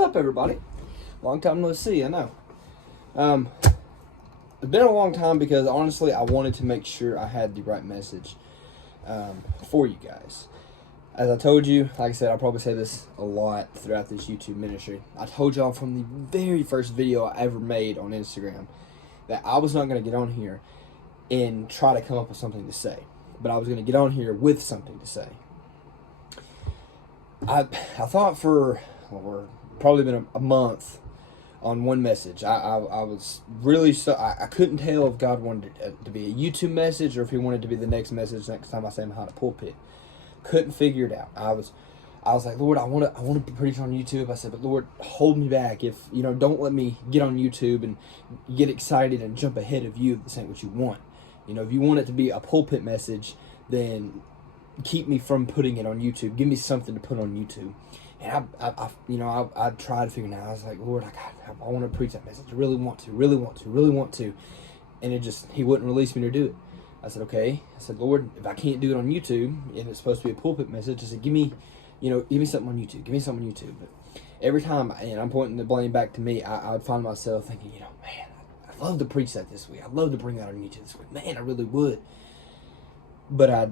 up, everybody? Long time no see, I know. It's been a long time because honestly, I wanted to make sure I had the right message for you guys. As I told you, like I said, I'll probably say this a lot throughout this YouTube ministry. I told y'all from the very first video I ever made on Instagram that I was not going to get on here and try to come up with something to say, but I was going to get on here with something to say. I thought for probably been a month on one message. I was really I couldn't tell if God wanted it to be a YouTube message or if He wanted to be the next message next time I say I'm behind a pulpit. Couldn't figure it out. I was like, Lord, I want to preach on YouTube. I said, but Lord, hold me back. If don't let me get on YouTube and get excited and jump ahead of you if this ain't what you want. If you want it to be a pulpit message, then keep me from putting it on YouTube. Give me something to put on YouTube. And I tried to figure it out. I was like, Lord, I want to preach that message. I really want to. And He wouldn't release me to do it. I said, okay. I said, Lord, if I can't do it on YouTube and it's supposed to be a pulpit message, I said, give me something on YouTube. Give me something on YouTube. But every time, and I'm pointing the blame back to me, I would find myself thinking, man, I'd love to preach that this week. I'd love to bring that on YouTube this week. Man, I really would. But I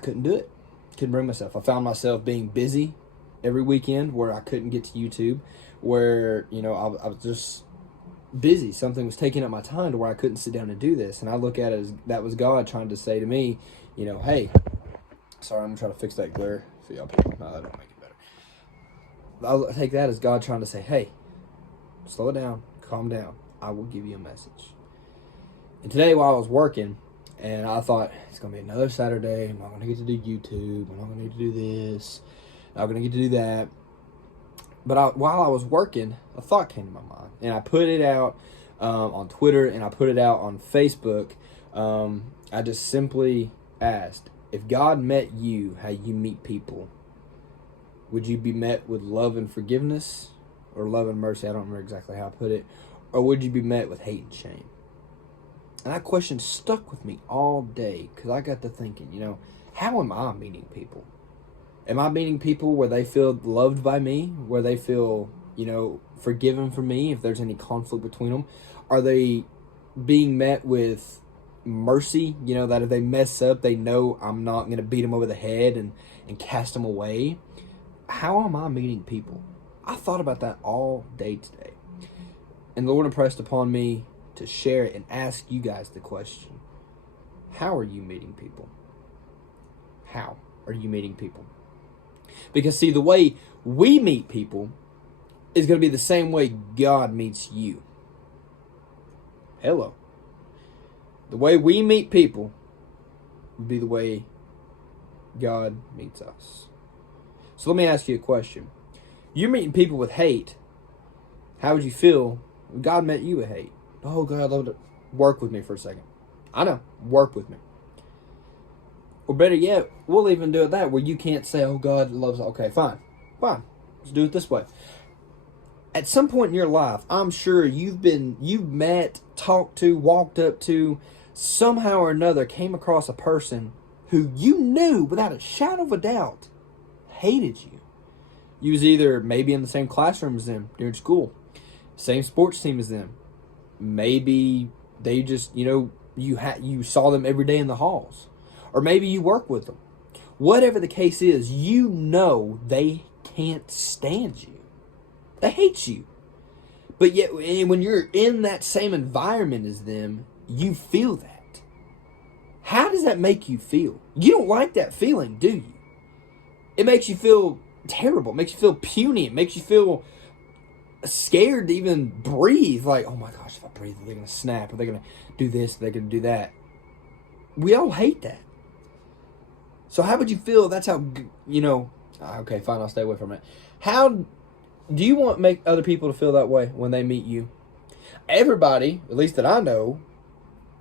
couldn't do it. Couldn't bring myself. I found myself being busy every weekend where I couldn't get to YouTube, where, I was just busy. Something was taking up my time to where I couldn't sit down and do this. And I look at it as that was God trying to say to me, hey, sorry, I'm going to try to fix that glare for y'all people. No, that don't make it better. I'll take that as God trying to say, hey, slow it down, calm down. I will give you a message. And today while I was working, and I thought, it's going to be another Saturday. I'm not going to get to do YouTube. I'm not going to get to do this. I'm not going to get to do that. But while I was working, a thought came to my mind. And I put it out on Twitter and I put it out on Facebook. I just simply asked, if God met you how you meet people, would you be met with love and forgiveness or love and mercy? I don't remember exactly how I put it. Or would you be met with hate and shame? And that question stuck with me all day because I got to thinking, how am I meeting people? Am I meeting people where they feel loved by me, where they feel, forgiven for me if there's any conflict between them? Are they being met with mercy, that if they mess up, they know I'm not going to beat them over the head and cast them away? How am I meeting people? I thought about that all day today. And the Lord impressed upon me to share it and ask you guys the question. How are you meeting people? How are you meeting people? Because see, the way we meet people is going to be the same way God meets you. Hello. The way we meet people would be the way God meets us. So let me ask you a question. You're meeting people with hate. How would you feel if God met you with hate? Oh, God, I'd love to work with me for a second. I know. Work with me. Or better yet, we'll even do it that where you can't say, oh, God loves. Okay, fine. Let's do it this way. At some point in your life, I'm sure you've met, talked to, walked up to, somehow or another came across a person who you knew without a shadow of a doubt hated you. You was either maybe in the same classroom as them during school, same sports team as them. Maybe they just, you saw them every day in the halls. Or maybe you work with them. Whatever the case is, they can't stand you. They hate you. But yet, when you're in that same environment as them, you feel that. How does that make you feel? You don't like that feeling, do you? It makes you feel terrible. It makes you feel puny. It makes you feel scared to even breathe. Like, oh my gosh, if I breathe, they're going to snap. Or they're going to do this. They're going to do that. We all hate that. So how would you feel? That's how, okay, fine, I'll stay away from it. How do you want to make other people to feel that way when they meet you? Everybody, at least that I know,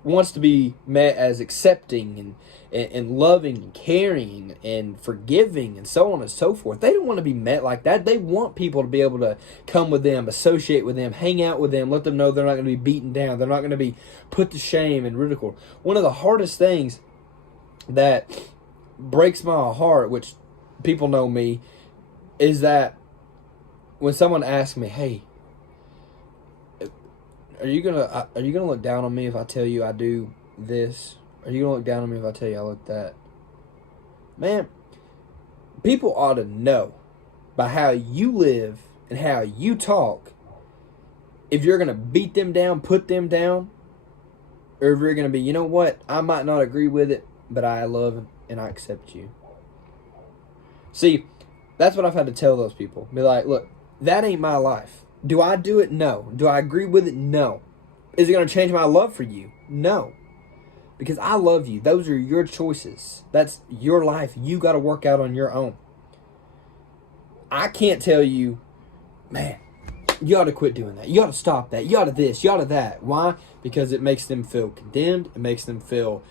wants to be met as accepting and loving and caring and forgiving and so on and so forth. They don't want to be met like that. They want people to be able to come with them, associate with them, hang out with them, let them know they're not going to be beaten down. They're not going to be put to shame and ridiculed. One of the hardest things that breaks my heart, which people know me, is that when someone asks me, "Hey, are you gonna look down on me if I tell you I do this? Are you gonna look down on me if I tell you I look that?" Man, people ought to know by how you live and how you talk if you're gonna beat them down, put them down, or if you're gonna be, you know what, I might not agree with it, but I love and I accept you. See, that's what I've had to tell those people. Be like, look, that ain't my life. Do I do it? No. Do I agree with it? No. Is it going to change my love for you? No. Because I love you. Those are your choices. That's your life. You got to work out on your own. I can't tell you, man, you ought to quit doing that. You ought to stop that. You ought to this. You ought to that. Why? Because it makes them feel condemned. It makes them feel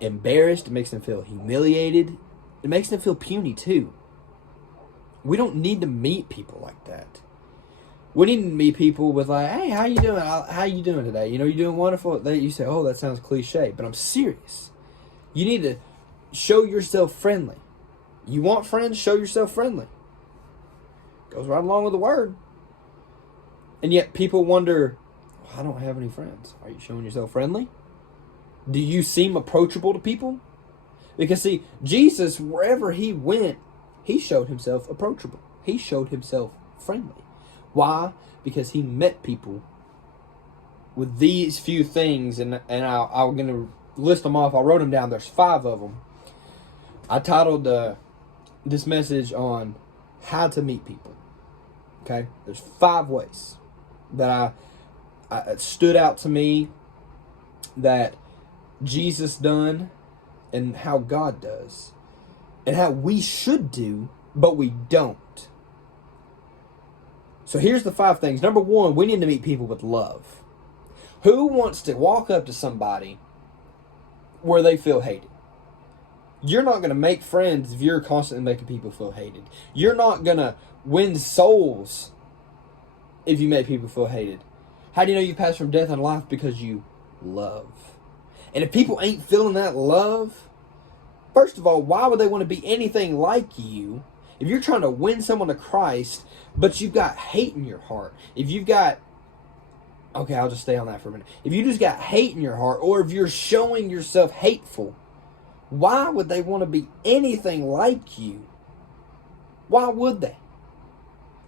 embarrassed. It makes them feel humiliated. It makes them feel puny too. We don't need to meet people like that. We need to meet people with like, hey, how you doing? How you doing today? You know, you're doing wonderful. You say, oh, that sounds cliche, but I'm serious. You need to show yourself friendly. You want friends? Show yourself friendly. Goes right along with the word. And yet people wonder, I don't have any friends. Are you showing yourself friendly? Do you seem approachable to people? Because see, Jesus, wherever he went, he showed himself approachable. He showed himself friendly. Why? Because he met people with these few things, and I'm going to list them off. I wrote them down. There's 5 of them. I titled this message on how to meet people. Okay? There's 5 ways that I stood out to me that Jesus done and how God does and how we should do, but we don't. So here's the 5 things. Number 1, we need to meet people with love. Who wants to walk up to somebody where they feel hated? You're not going to make friends if you're constantly making people feel hated. You're not going to win souls if you make people feel hated. How do you know you pass from death unto life? Because you love. And if people ain't feeling that love, first of all, why would they want to be anything like you? If you're trying to win someone to Christ, but you've got hate in your heart, if you've got, okay, I'll just stay on that for a minute. If you just got hate in your heart, or if you're showing yourself hateful, why would they want to be anything like you? Why would they?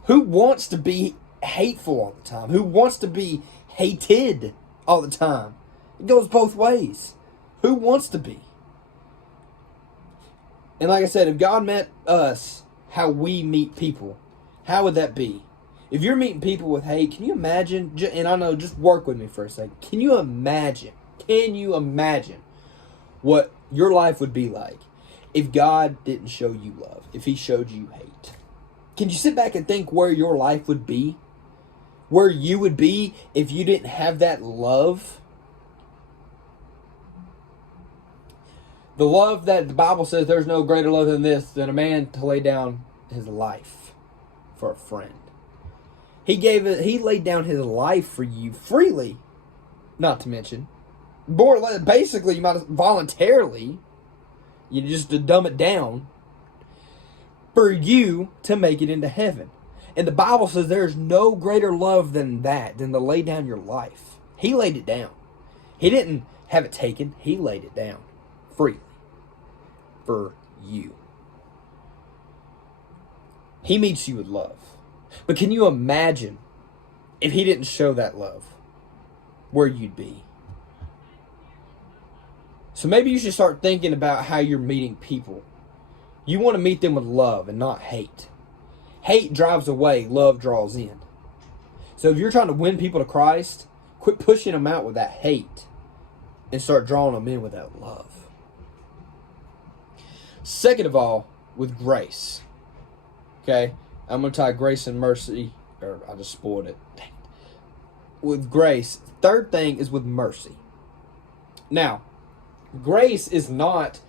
Who wants to be hateful all the time? Who wants to be hated all the time? It goes both ways. Who wants to be? And like I said, if God met us how we meet people, how would that be? If you're meeting people with hate, can you imagine, and I know, just work with me for a second, can you imagine what your life would be like if God didn't show you love, if he showed you hate? Can you sit back and think where your life would be? Where you would be if you didn't have that love? The love that the Bible says there's no greater love than this, than a man to lay down his life for a friend. He laid down his life for you freely, not to mention. Basically, you might voluntarily, you just to dumb it down, for you to make it into heaven. And the Bible says there's no greater love than that, than to lay down your life. He laid it down. He didn't have it taken. He laid it down freely for you. He meets you with love. But can you imagine if he didn't show that love, where you'd be? So maybe you should start thinking about how you're meeting people. You want to meet them with love and not hate. Hate drives away, love draws in. So if you're trying to win people to Christ, quit pushing them out with that hate and start drawing them in with that love. Second of all, with grace. Okay? I'm going to tie grace and mercy, or I just spoiled it. With grace. Third thing is with mercy. Now, grace is not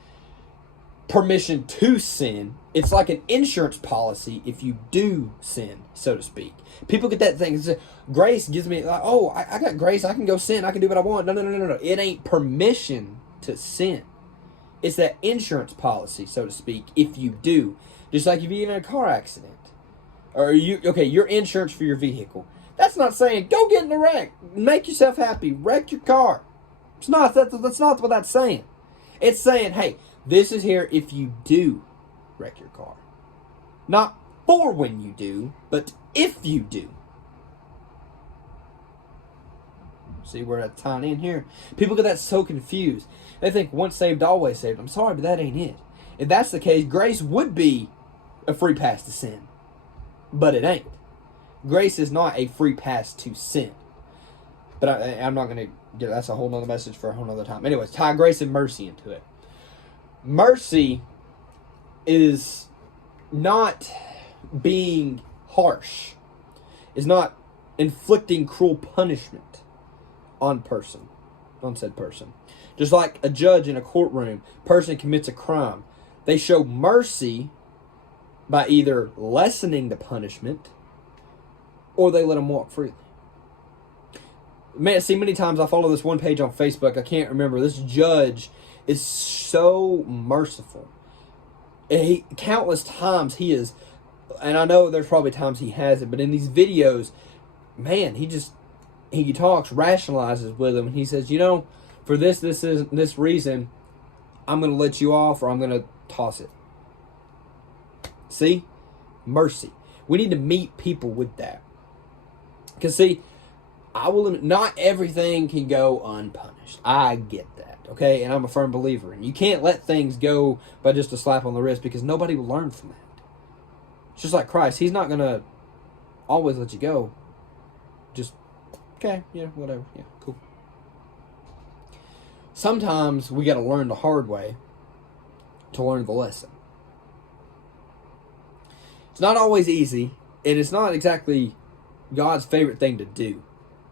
permission to sin. It's like an insurance policy if you do sin, so to speak. People get that thing. Grace gives me, like, oh, I got grace. I can go sin. I can do what I want. No. It ain't permission to sin. It's that insurance policy, so to speak, if you do. Just like if you get in a car accident. Or your insurance for your vehicle. That's not saying go get in a wreck, make yourself happy, wreck your car. It's not that's not what that's saying. It's saying, hey, this is here if you do wreck your car. Not for when you do, but if you do. See where that's tying in here? People get that so confused. They think once saved, always saved. I'm sorry, but that ain't it. If that's the case, grace would be a free pass to sin. But it ain't. Grace is not a free pass to sin. But I'm not going to get, that's a whole nother message for a whole nother time. Anyways, tie grace and mercy into it. Mercy is not being harsh. Is not inflicting cruel punishment on said person. Just like a judge in a courtroom, person commits a crime. They show mercy by either lessening the punishment or they let them walk freely. Man, see, many times I follow this one page on Facebook. I can't remember. This judge is so merciful. And countless times he is, and I know there's probably times he hasn't, but in these videos, man, he talks, rationalizes with them, and he says, for this reason, I'm going to let you off, or I'm going to toss it. See? Mercy. We need to meet people with that. Because, see, not everything can go unpunished. I get that, okay? And I'm a firm believer. And you can't let things go by just a slap on the wrist because nobody will learn from that. It's just like Christ. He's not going to always let you go. Just, okay, yeah, whatever. Yeah, cool. Sometimes we got to learn the hard way to learn the lesson. It's not always easy, and it's not exactly God's favorite thing to do.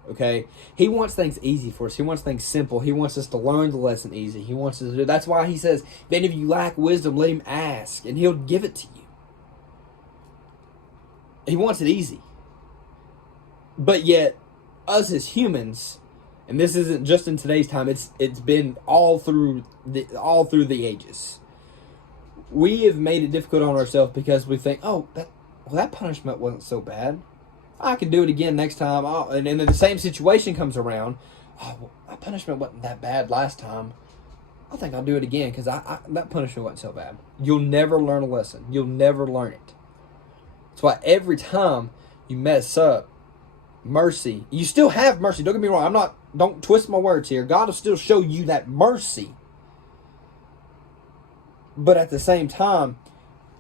Okay? He wants things easy for us. He wants things simple. He wants us to learn the lesson easy. He wants us to do. That's why he says, then if you lack wisdom, let him ask, and he'll give it to you. He wants it easy. But yet, us as humans, and this isn't just in today's time, it's been all through the ages. We have made it difficult on ourselves because we think, that punishment wasn't so bad. I can do it again next time. And then the same situation comes around. That punishment wasn't that bad last time. I think I'll do it again because that punishment wasn't so bad. You'll never learn a lesson. You'll never learn it. That's why every time you mess up, mercy, you still have mercy. Don't get me wrong. Don't twist my words here. God will still show you that mercy. But at the same time,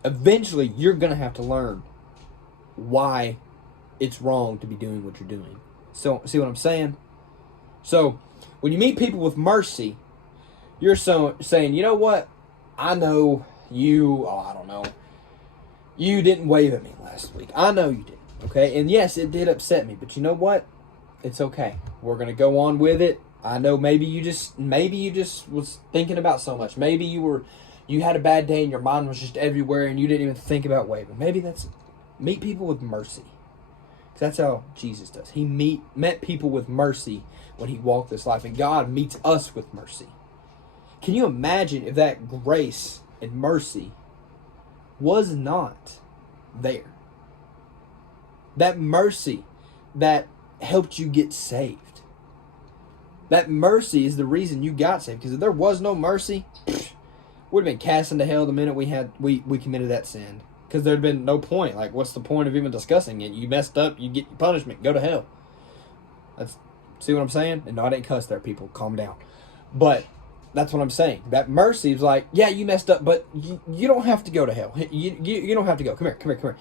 eventually you're going to have to learn why it's wrong to be doing what you're doing. So, see what I'm saying? So, when you meet people with mercy, you're saying, you know what? I know you, you didn't wave at me last week. I know you did. Okay? And yes, it did upset me. But you know what? It's okay. We're going to go on with it. I know maybe you just was thinking about so much. Maybe you had a bad day and your mind was just everywhere and you didn't even think about waving. Maybe meet people with mercy. That's how Jesus does. He met people with mercy when he walked this life. And God meets us with mercy. Can you imagine if that grace and mercy was not there? That mercy that helped you get saved. That mercy is the reason you got saved. Because if there was no mercy, we'd have been cast into hell the minute we committed that sin. Because there'd been no point. Like, what's the point of even discussing it? You messed up, you get your punishment, go to hell. See what I'm saying? And no, I didn't cuss there, people. Calm down. But that's what I'm saying. That mercy is like, yeah, you messed up, but you don't have to go to hell. You don't have to go. Come here.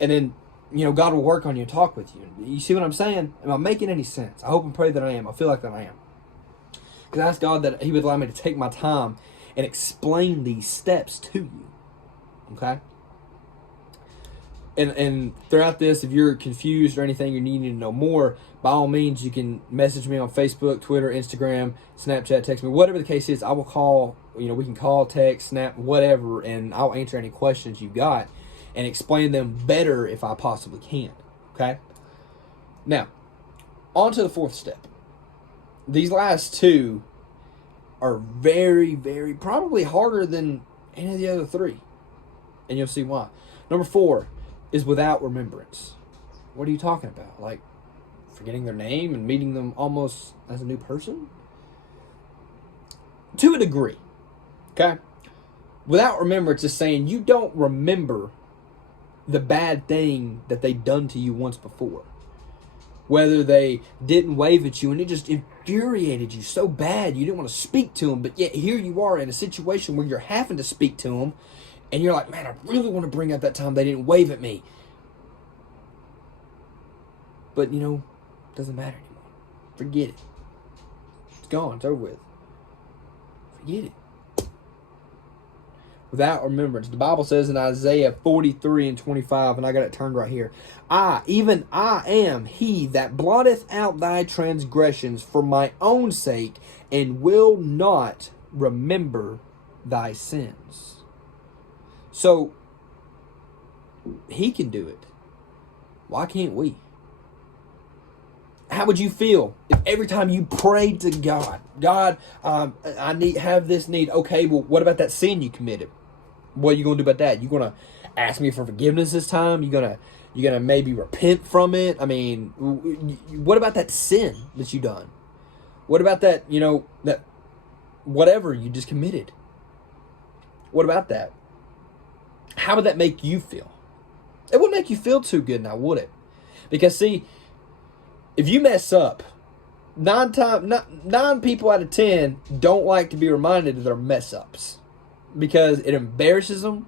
And then, God will work on you and talk with you. You see what I'm saying? Am I making any sense? I hope and pray that I am. I feel like that I am. Because I ask God that he would allow me to take my time and explain these steps to you. Okay? And throughout this, if you're confused or anything, you're needing to know more, by all means, you can message me on Facebook, Twitter, Instagram, Snapchat, text me. Whatever the case is, I will call, we can call, text, snap, whatever, and I'll answer any questions you got and explain them better if I possibly can. Okay? Now, on to the fourth step. These last two are very, very, probably harder than any of the other three. And you'll see why. Number 4. is without remembrance. What are you talking about? Like forgetting their name and meeting them almost as a new person? To a degree. Okay? Without remembrance is saying you don't remember the bad thing that they done to you once before. Whether they didn't wave at you and it just infuriated you so bad you didn't want to speak to them, but yet here you are in a situation where you're having to speak to them and you're like, man, I really want to bring up that time they didn't wave at me. But, it doesn't matter anymore. Forget it. It's gone. It's over with. Forget it. Without remembrance. The Bible says in Isaiah 43:25, and I got it turned right here. Even I am he that blotteth out thy transgressions for my own sake, and will not remember thy sins. So, he can do it. Why can't we? How would you feel if every time you prayed to God, I have this need. Okay, well, what about that sin you committed? What are you going to do about that? You going to ask me for forgiveness this time? You gonna maybe repent from it? I mean, what about that sin that you done? What about that, that whatever you just committed? What about that? How would that make you feel? It wouldn't make you feel too good now, would it? Because, see, if you mess up, 9 people out of 10 don't like to be reminded of their mess ups because it embarrasses them,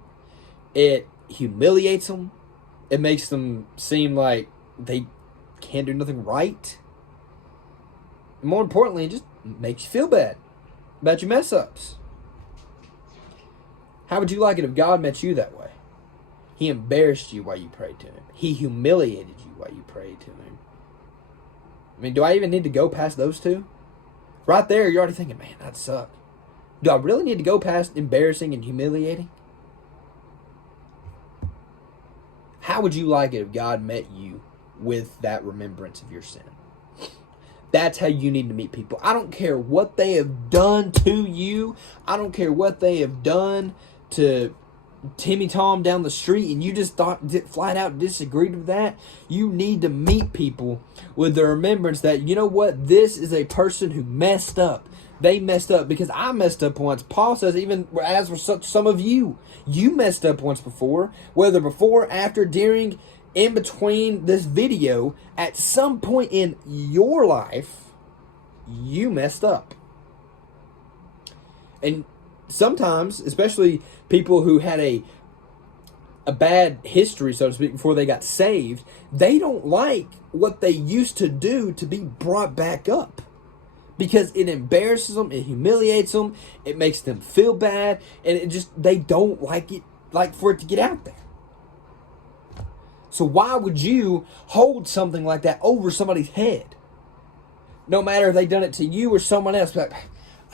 it humiliates them, it makes them seem like they can't do nothing right. And more importantly, it just makes you feel bad about your mess ups. How would you like it if God met you that way? He embarrassed you while you prayed to him. He humiliated you while you prayed to him. I mean, do I even need to go past those two? Right there, you're already thinking, man, that'd suck. Do I really need to go past embarrassing and humiliating? How would you like it if God met you with that remembrance of your sin? That's how you need to meet people. I don't care what they have done to you. I don't care what they have done to Timmy Tom down the street and you just flat out disagreed with that. You need to meet people with the remembrance that, you know what, this is a person who messed up. They messed up because I messed up once. Paul says, even as for some of you, you messed up once before, whether before, after, during, in between this video, at some point in your life, you messed up. And sometimes, especially people who had a bad history, so to speak, before they got saved, they don't like what they used to do to be brought back up. Because it embarrasses them, it humiliates them, it makes them feel bad, and they don't like it, like for it to get out there. So why would you hold something like that over somebody's head? No matter if they done it to you or someone else, but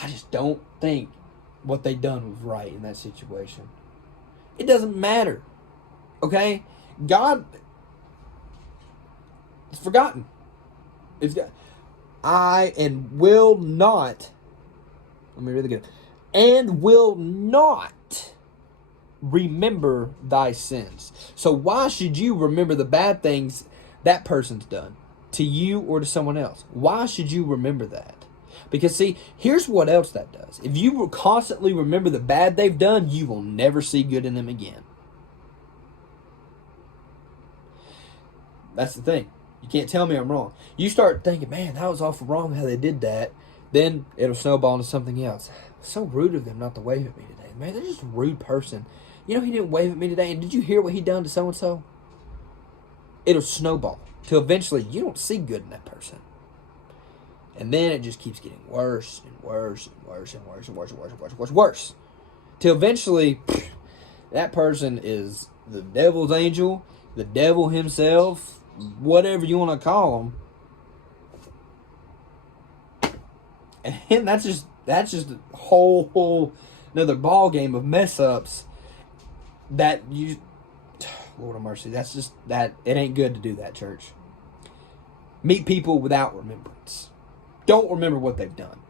I just don't think what they done was right in that situation. It doesn't matter. Okay? God is forgotten. It's got and will not, let me read it again, and will not remember thy sins. So why should you remember the bad things that person's done to you or to someone else? Why should you remember that? Because see, here's what else that does. If you will constantly remember the bad they've done, you will never see good in them again. That's the thing. You can't tell me I'm wrong. You start thinking, man, that was awful wrong how they did that. Then it'll snowball into something else. It's so rude of them not to wave at me today. Man, they're just a rude person. He didn't wave at me today. And did you hear what he done to so-and-so? It'll snowball till eventually you don't see good in that person. And then it just keeps getting worse and worse and worse and worse and worse and worse and worse and worse and worse. Till eventually, that person is the devil's angel, the devil himself, whatever you want to call them. And that's just a whole another ball game of mess ups that you, Lord of mercy, that it ain't good to do that, church. Meet people without remembrance. Don't remember what they've done.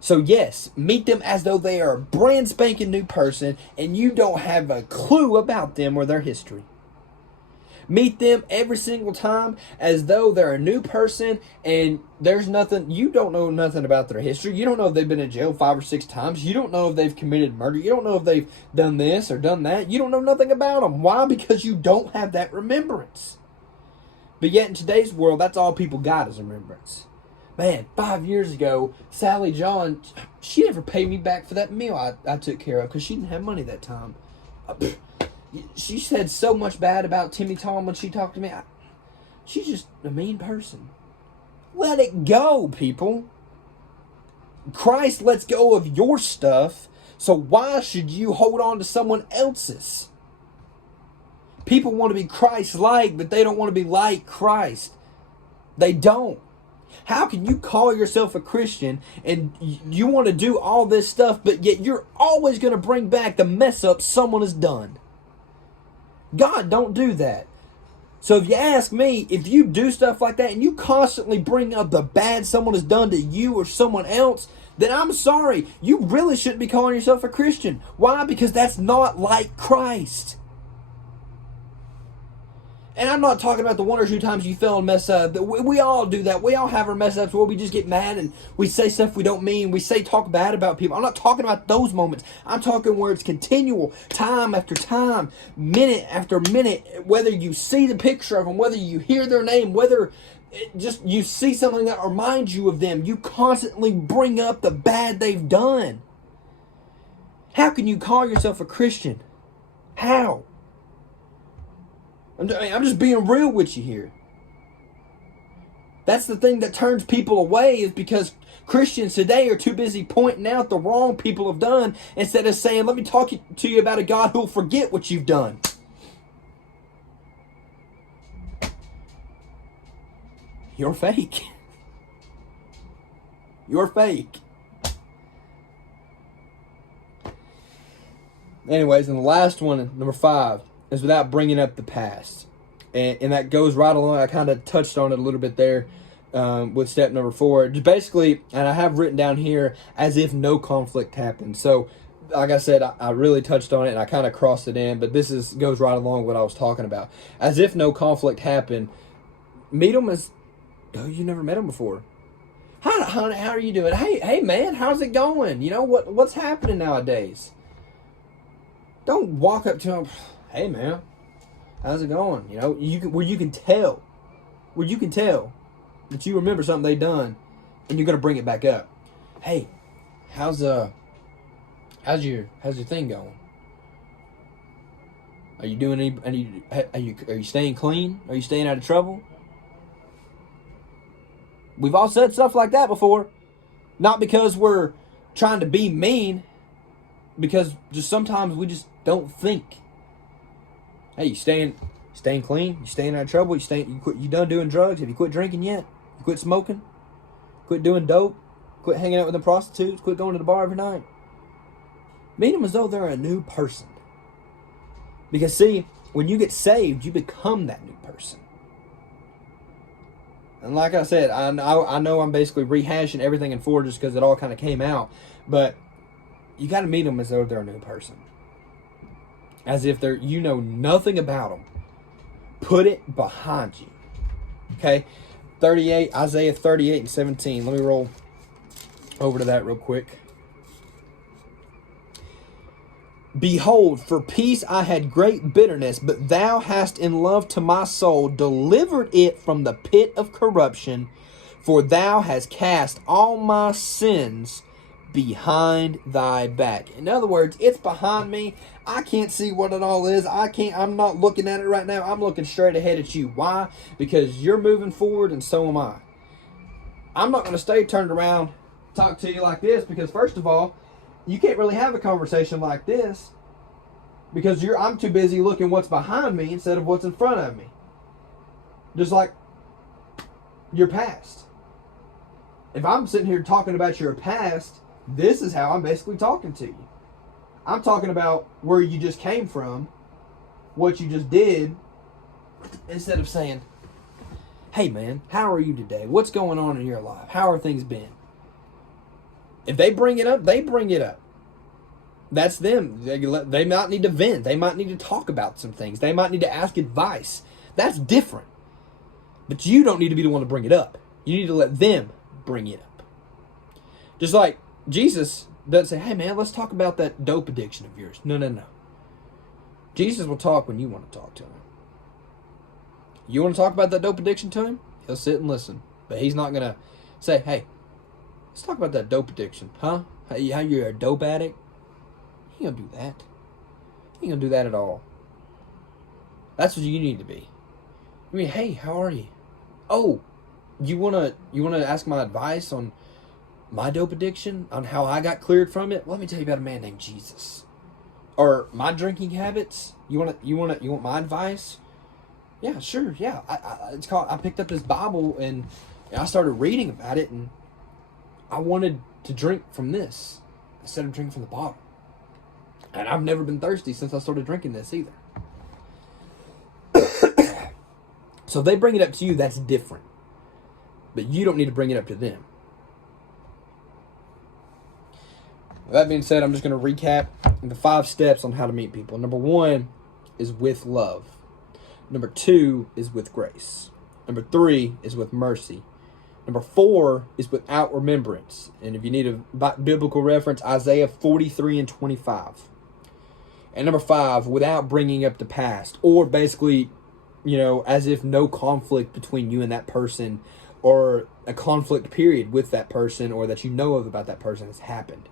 So yes, meet them as though they are a brand spanking new person and you don't have a clue about them or their history. meet them every single time as though they're a new person, and there's nothing, you don't know nothing about their history. You don't know if they've been in jail 5 or 6 times. You don't know if they've committed murder. You don't know if they've done this or done that. You don't know nothing about them. Why? Because you don't have that remembrance. But yet in today's world, that's all people got is remembrance. Man, 5 years ago, Sally John, she never paid me back for that meal I took care of because she didn't have money that time. She said so much bad about Timmy Tom when she talked to me. She's just a mean person. Let it go, people. Christ lets go of your stuff, so why should you hold on to someone else's? People want to be Christ-like, but they don't want to be like Christ. They don't. How can you call yourself a Christian and you want to do all this stuff, but yet you're always going to bring back the mess up someone has done? God don't do that. So if you ask me, if you do stuff like that and you constantly bring up the bad someone has done to you or someone else, then I'm sorry. You really shouldn't be calling yourself a Christian. Why? Because that's not like Christ. And I'm not talking about the 1 or 2 times you fell and mess up. We all do that. We all have our mess ups where we just get mad and we say stuff we don't mean. We talk bad about people. I'm not talking about those moments. I'm talking where it's continual, time after time, minute after minute. Whether you see the picture of them, whether you hear their name, whether just you see something that reminds you of them, you constantly bring up the bad they've done. How can you call yourself a Christian? How? I'm just being real with you here. That's the thing that turns people away, is because Christians today are too busy pointing out the wrong people have done instead of saying, let me talk to you about a God who will forget what you've done. You're fake. You're fake. Anyways, and the last one, number 5, is without bringing up the past. And that goes right along. I kind of touched on it a little bit there with step number 4. Just basically, and I have written down here, as if no conflict happened. So, like I said, I really touched on it and I kind of crossed it in, but this goes right along with what I was talking about. As if no conflict happened, meet them as though you never met them before. Hi, honey, how are you doing? Hey, man, how's it going? You know, what's happening nowadays? Don't walk up to them, hey, man, how's it going? You know, where you can tell that you remember something they done, and you're gonna bring it back up. Hey, how's your thing going? Are you doing are you staying clean? Are you staying out of trouble? We've all said stuff like that before, not because we're trying to be mean, because just sometimes we just don't think. Hey, you staying clean? You staying out of trouble? You done doing drugs? Have you quit drinking yet? You quit smoking? Quit doing dope? Quit hanging out with the prostitutes? Quit going to the bar every night? Meet them as though they're a new person. Because see, when you get saved, you become that new person. And like I said, I know I'm basically rehashing everything in 4 just because it all kind of came out. But you got to meet them as though they're a new person. As if you know nothing about them. Put it behind you. Okay? Isaiah 38 and 17. Let me roll over to that real quick. Behold, for peace I had great bitterness, but thou hast in love to my soul delivered it from the pit of corruption, for thou hast cast all my sins behind thy back. In other words, it's behind me. I can't see what it all is. I'm not looking at it right now. I'm looking straight ahead at you. Why? Because you're moving forward and so am I. I'm not going to stay turned around, talk to you like this, because first of all, you can't really have a conversation like this because I'm too busy looking what's behind me instead of what's in front of me. Just like your past. If I'm sitting here talking about your past, this is how I'm basically talking to you. I'm talking about where you just came from, what you just did, instead of saying, hey man, how are you today? What's going on in your life? How are things been? If they bring it up, they bring it up. That's them. They might need to vent. They might need to talk about some things. They might need to ask advice. That's different. But you don't need to be the one to bring it up. You need to let them bring it up. Just like Jesus doesn't say, hey man, let's talk about that dope addiction of yours. No. Jesus will talk when you want to talk to him. You want to talk about that dope addiction to him? He'll sit and listen. But he's not going to say, hey, let's talk about that dope addiction. Huh? How you're a dope addict? He ain't going to do that. He ain't going to do that at all. That's what you need to be. I mean, hey, how are you? Oh, you wanna ask my advice on my dope addiction, on how I got cleared from it? Well, let me tell you about a man named Jesus. Or my drinking habits. You want my advice? Yeah, sure. Yeah, I picked up this Bible and I started reading about it, and I wanted to drink from this instead of drinking from the bottle. And I've never been thirsty since I started drinking this either. So if they bring it up to you, that's different. But you don't need to bring it up to them. With that being said, I'm just going to recap the 5 steps on how to meet people. Number 1 is with love. Number 2 is with grace. Number 3 is with mercy. Number 4 is without remembrance. And if you need a biblical reference, Isaiah 43:25. And number 5, without bringing up the past. Or basically, as if no conflict between you and that person, or a conflict period with that person, or that you know of about that person has happened.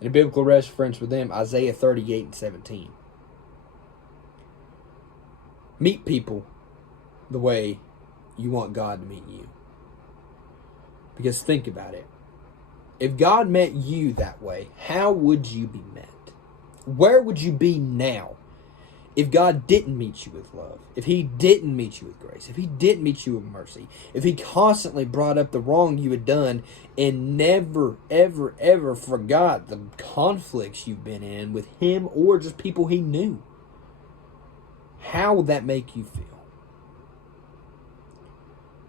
And a biblical reference with them, Isaiah 38:17. Meet people the way you want God to meet you. Because think about it. If God met you that way, how would you be met? Where would you be now if God didn't meet you with love? If he didn't meet you with grace? If he didn't meet you with mercy? If he constantly brought up the wrong you had done and never, ever, ever forgot the conflicts you've been in with him or just people he knew? How would that make you feel?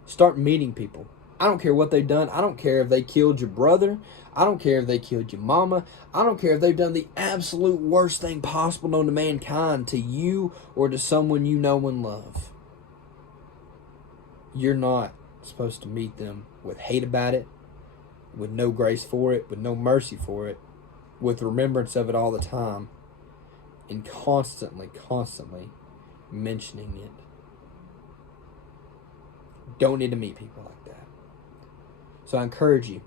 Start meeting people. I don't care what they've done. I don't care if they killed your brother. I don't care if they killed your mama. I don't care if they've done the absolute worst thing possible known to mankind to you or to someone you know and love. You're not supposed to meet them with hate about it, with no grace for it, with no mercy for it, with remembrance of it all the time, and constantly mentioning it. Don't need to meet people like that. So I encourage you,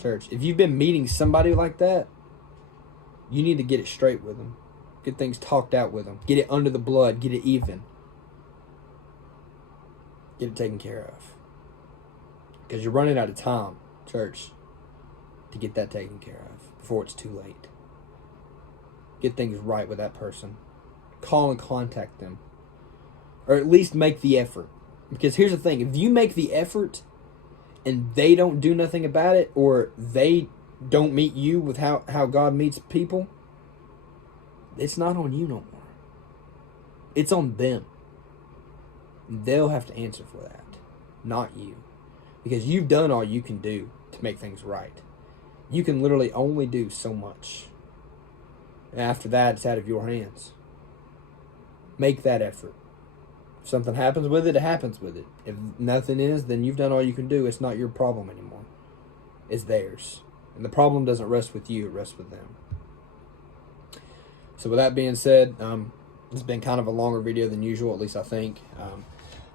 church, if you've been meeting somebody like that, you need to get it straight with them. Get things talked out with them. Get it under the blood. Get it even. Get it taken care of. Because you're running out of time, church, to get that taken care of before it's too late. Get things right with that person. Call and contact them. Or at least make the effort. Because here's the thing. If you make the effort and they don't do nothing about it, or they don't meet you with how God meets people, it's not on you no more. It's on them. They'll have to answer for that, not you. Because you've done all you can do to make things right. You can literally only do so much. And after that, it's out of your hands. Make that effort. If something happens with it, it happens with it. If nothing is, then you've done all you can do. It's not your problem anymore. It's theirs. And the problem doesn't rest with you, it rests with them. So with that being said, it's been kind of a longer video than usual, at least I think.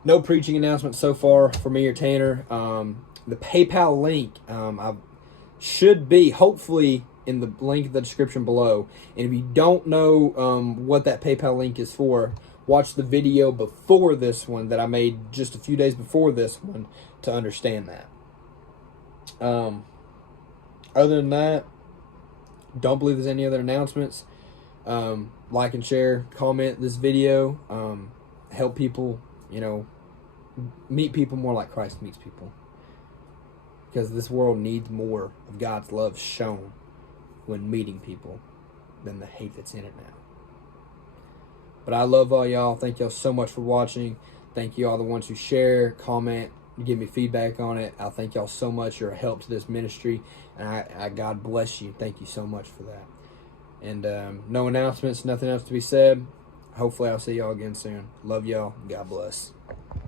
No preaching announcements so far for me or Tanner. The PayPal link should be, hopefully, in the link in the description below. And if you don't know what that PayPal link is for, watch the video before this one that I made just a few days before this one to understand that. Other than that, don't believe there's any other announcements. Like and share, comment this video. Help people, meet people more like Christ meets people. Because this world needs more of God's love shown when meeting people than the hate that's in it now. But I love all y'all. Thank y'all so much for watching. Thank you all the ones who share, comment, give me feedback on it. I thank y'all so much. You're a help to this ministry. And I God bless you. Thank you so much for that. And no announcements, nothing else to be said. hopefully I'll see y'all again soon. Love y'all. God bless.